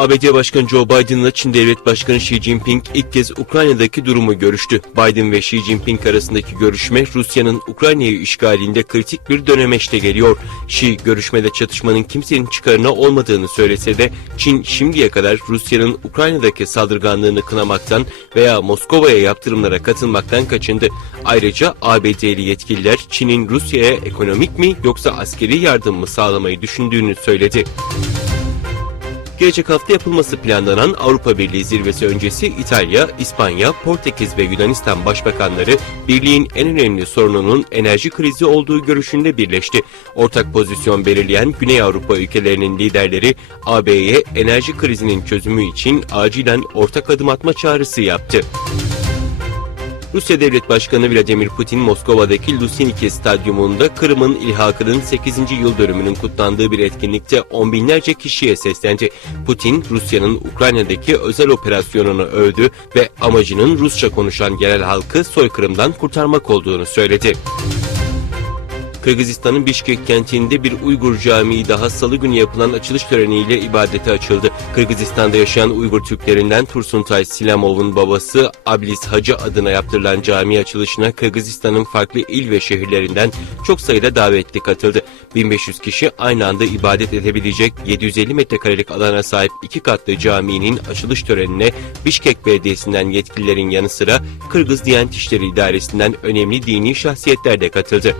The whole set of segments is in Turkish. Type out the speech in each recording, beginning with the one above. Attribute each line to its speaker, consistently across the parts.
Speaker 1: ABD Başkanı Joe Biden'la Çin Devlet Başkanı Xi Jinping ilk kez Ukrayna'daki durumu görüştü. Biden ve Xi Jinping arasındaki görüşme Rusya'nın Ukrayna'yı işgalinde kritik bir dönemeçte geliyor. Xi görüşmede çatışmanın kimsenin çıkarına olmadığını söylese de Çin şimdiye kadar Rusya'nın Ukrayna'daki saldırganlığını kınamaktan veya Moskova'ya yaptırımlara katılmaktan kaçındı. Ayrıca ABD'li yetkililer Çin'in Rusya'ya ekonomik mi yoksa askeri yardım mı sağlamayı düşündüğünü söyledi. Gelecek hafta yapılması planlanan Avrupa Birliği zirvesi öncesi İtalya, İspanya, Portekiz ve Yunanistan başbakanları birliğin en önemli sorununun enerji krizi olduğu görüşünde birleşti. Ortak pozisyon belirleyen Güney Avrupa ülkelerinin liderleri AB'ye enerji krizinin çözümü için acilen ortak adım atma çağrısı yaptı. Rusya Devlet Başkanı Vladimir Putin Moskova'daki Lusiniki Stadyumunda Kırım'ın ilhakının 8. yıl dönümünün kutlandığı bir etkinlikte on binlerce kişiye seslendi. Putin, Rusya'nın Ukrayna'daki özel operasyonunu övdü ve amacının Rusça konuşan yerel halkı soykırımdan kurtarmak olduğunu söyledi. Kırgızistan'ın Bişkek kentinde bir Uygur camii daha salı günü yapılan açılış töreniyle ibadete açıldı. Kırgızistan'da yaşayan Uygur Türklerinden Tursuntay Silamov'un babası Ablis Hacı adına yaptırılan cami açılışına Kırgızistan'ın farklı il ve şehirlerinden çok sayıda davetli katıldı. 1500 kişi aynı anda ibadet edebilecek 750 metrekarelik alana sahip iki katlı caminin açılış törenine Bişkek Belediyesi'nden yetkililerin yanı sıra Kırgız Diyanet İşleri İdaresi'nden önemli dini şahsiyetler de katıldı.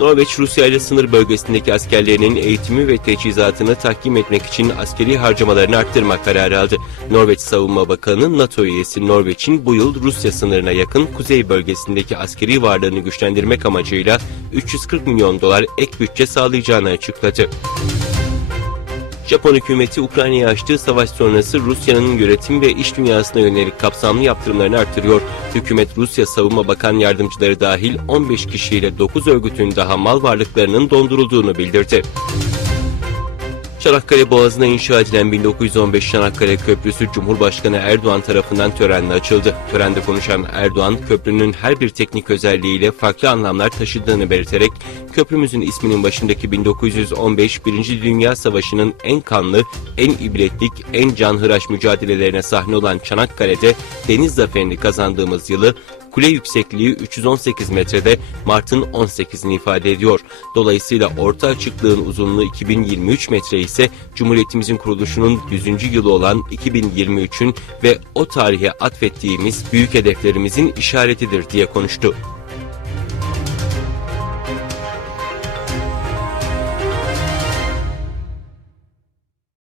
Speaker 1: Norveç, Rusya ile sınır bölgesindeki askerlerinin eğitimi ve teçhizatını tahkim etmek için askeri harcamalarını arttırma kararı aldı. Norveç Savunma Bakanı, NATO üyesi Norveç'in bu yıl Rusya sınırına yakın kuzey bölgesindeki askeri varlığını güçlendirmek amacıyla 340 milyon dolar ek bütçe sağlayacağını açıkladı. Japon hükümeti Ukrayna'ya açtığı savaş sonrası Rusya'nın yönetim ve iş dünyasına yönelik kapsamlı yaptırımlarını artırıyor. Hükümet Rusya Savunma Bakan Yardımcıları dahil 15 kişiyle 9 örgütün daha mal varlıklarının dondurulduğunu bildirdi. Çanakkale Boğazı'na inşa edilen 1915 Çanakkale Köprüsü Cumhurbaşkanı Erdoğan tarafından törenle açıldı. Törende konuşan Erdoğan, köprünün her bir teknik özelliğiyle farklı anlamlar taşıdığını belirterek, köprümüzün isminin başındaki 1915 Birinci Dünya Savaşı'nın en kanlı, en ibretlik, en canhıraş mücadelelerine sahne olan Çanakkale'de deniz zaferini kazandığımız yılı Kule yüksekliği 318 metrede Mart'ın 18'ini ifade ediyor. Dolayısıyla orta açıklığın uzunluğu 2023 metre ise Cumhuriyetimizin kuruluşunun 100. yılı olan 2023'ün ve o tarihe atfettiğimiz büyük hedeflerimizin işaretidir diye konuştu.